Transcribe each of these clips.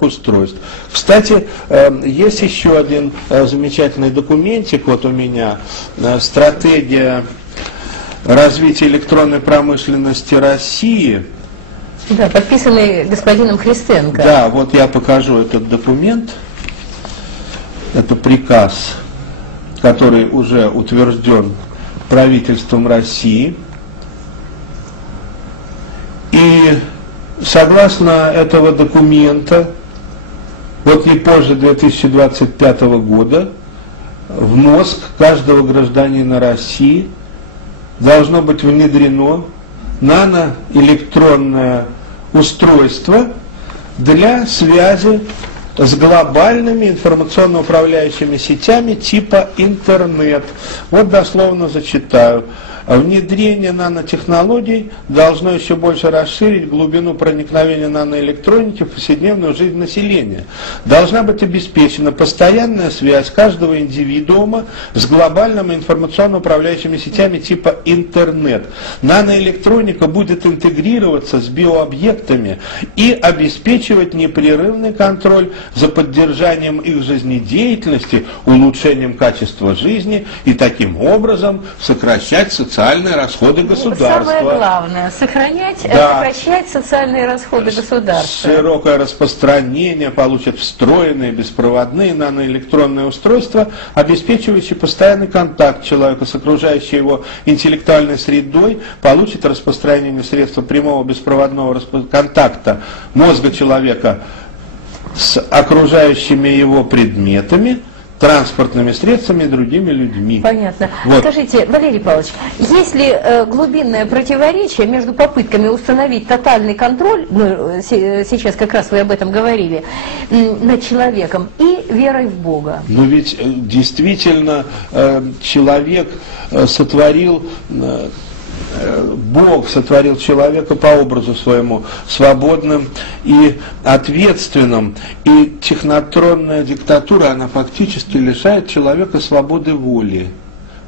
устройств. Кстати, есть еще один замечательный документик, вот у меня, стратегия развития электронной промышленности России. Да, подписанный господином Христенко. Да, вот я покажу этот документ. Это приказ, который уже утвержден правительством России. И согласно этого документа, вот не позже 2025 года в мозг каждого гражданина России должно быть внедрено наноэлектронное устройство для связи с глобальными информационно-управляющими сетями типа интернет. Вот дословно зачитаю. Внедрение нанотехнологий должно еще больше расширить глубину проникновения наноэлектроники в повседневную жизнь населения. Должна быть обеспечена постоянная связь каждого индивидуума с глобальными информационно-управляющими сетями типа интернет. Наноэлектроника будет интегрироваться с биообъектами и обеспечивать непрерывный контроль за поддержанием их жизнедеятельности, улучшением качества жизни и таким образом сокращать социальные расходы государства. Самое главное, сохранять, сокращать социальные расходы государства. Широкое распространение получат встроенные беспроводные наноэлектронные устройства, обеспечивающие постоянный контакт человека с окружающей его интеллектуальной средой, получит распространение средства прямого беспроводного контакта мозга человека с окружающими его предметами, транспортными средствами и другими людьми. Понятно. Вот. Скажите, Валерий Павлович, есть ли глубинное противоречие между попытками установить тотальный контроль, сейчас как раз вы об этом говорили, над человеком и верой в Бога? Но ведь действительно человек сотворил... Бог сотворил человека по образу своему, свободным и ответственным. И технотронная диктатура, она фактически лишает человека свободы воли.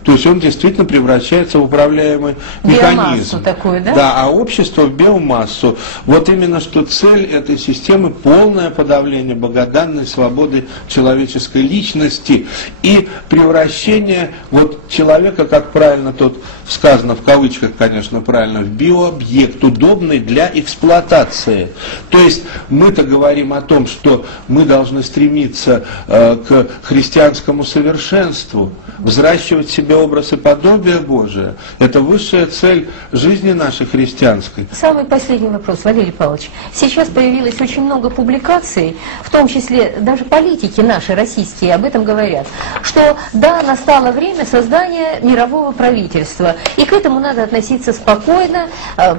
То есть он действительно превращается в управляемый механизм. Такую, да? Да, а общество в биомассу. Вот именно что цель этой системы — полное подавление богоданной свободы человеческой личности и превращение вот человека, как правильно тут сказано, в кавычках, конечно, правильно, в биообъект, удобный для эксплуатации. То есть мы-то говорим о том, что мы должны стремиться к христианскому совершенству, взращивать в себе образ и подобие Божие. Это высшая цель жизни нашей христианской. Самый последний вопрос, Валерий Павлович. Сейчас появилось очень много публикаций, в том числе даже политики наши, российские, об этом говорят, что да, настало время создания мирового правительства, и к этому надо относиться спокойно,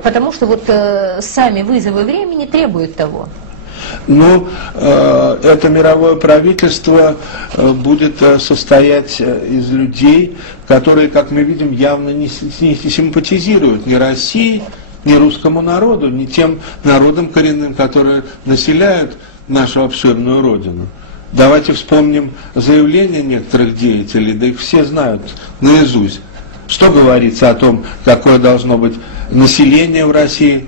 потому что вот сами вызовы времени требуют того. Ну, это мировое правительство будет состоять из людей, которые, как мы видим, явно не симпатизируют ни России, ни русскому народу, ни тем народам коренным, которые населяют нашу обширную родину. Давайте вспомним заявления некоторых деятелей, да их все знают наизусть. Что говорится о том, какое должно быть население в России?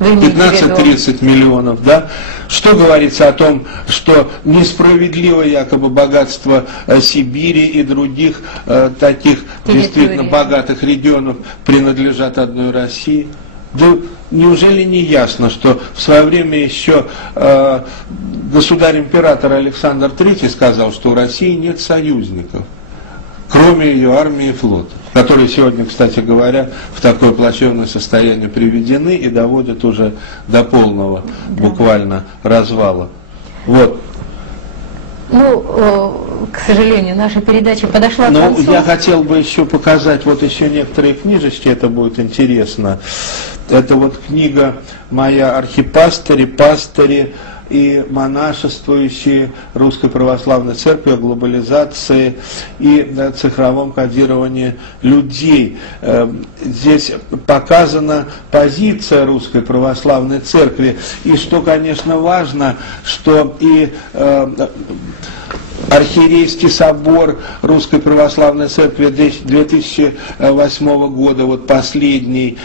15-30 миллионов, да? Что говорится о том, что несправедливое якобы богатство Сибири и других таких действительно богатых регионов принадлежат одной России? Да неужели не ясно, что в свое время еще государь-император Александр III сказал, что у России нет союзников, кроме ее армии и флота, которые сегодня, кстати говоря, в такое плачевное состояние приведены и доводят уже до полного буквально развала. Вот. Ну, к сожалению, наша передача подошла к концу. Ну, я хотел бы еще показать вот еще некоторые книжечки, это будет интересно. Это вот книга моя «Архипастыри, пастыри и монашествующие Русской Православной Церкви о глобализации и цифровом кодировании людей». Здесь показана позиция Русской Православной Церкви. И что, конечно, важно, что и Архиерейский собор Русской Православной Церкви 2008 года, вот последний,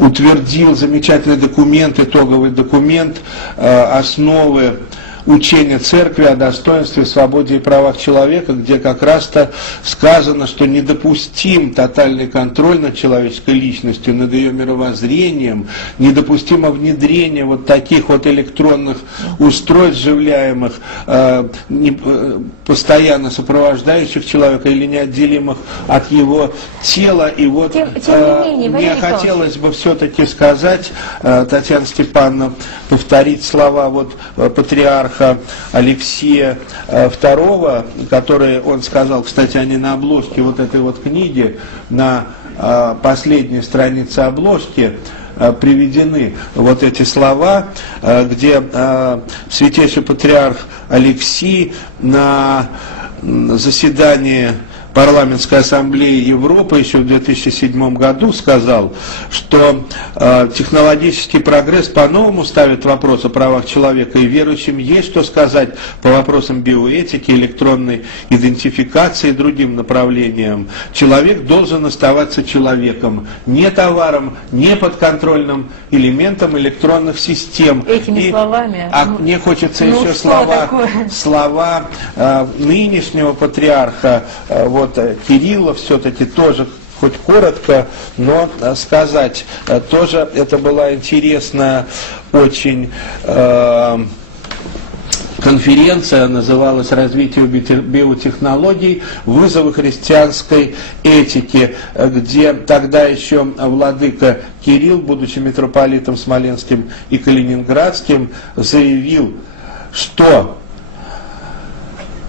утвердил замечательный документ, итоговый документ «Основы учения церкви о достоинстве, свободе и правах человека», где как раз-то сказано, что недопустим тотальный контроль над человеческой личностью, над ее мировоззрением, недопустимо внедрение вот таких вот электронных устройств вживляемых, постоянно сопровождающих человека или неотделимых от его тела. И вот тем не менее, мне хотелось бы все-таки сказать, Татьяна Степановна, повторить слова вот патриарха Алексия II, которые он сказал, кстати, они на обложке вот этой вот книги, на последней странице обложки приведены вот эти слова, где святейший патриарх Алексий на заседании Парламентской ассамблеи Европы еще в 2007 году сказал, что технологический прогресс по-новому ставит вопрос о правах человека, и верующим есть что сказать по вопросам биоэтики, электронной идентификации и другим направлениям. Человек должен оставаться человеком, не товаром, не подконтрольным элементом электронных систем. Этими словами. Мне хочется еще слова нынешнего патриарха, вот Кирилла, все-таки тоже, хоть коротко, но сказать. Тоже это была интересная очень конференция, называлась «Развитие биотехнологий. Вызовы христианской этики», где тогда еще владыка Кирилл, будучи митрополитом Смоленским и Калининградским, заявил, что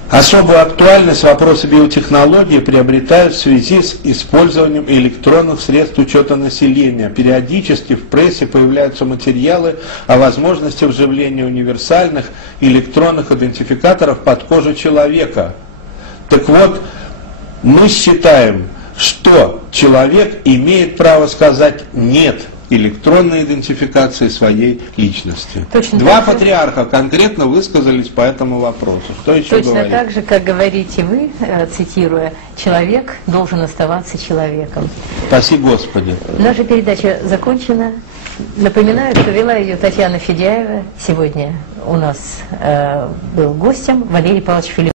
особую актуальность вопросы биотехнологии приобретают в связи с использованием электронных средств учета населения. Периодически в прессе появляются материалы о возможности вживления универсальных электронных идентификаторов под кожу человека. Так вот, мы считаем, что человек имеет право сказать «нет» электронной идентификации своей личности. Два патриарха конкретно высказались по этому вопросу. Что еще точно говорить? Так же, как говорите вы, цитируя, человек должен оставаться человеком. Спаси Господи. Наша передача закончена. Напоминаю, что вела ее Татьяна Федяева. Сегодня у нас был гостем Валерий Павлович Филиппов.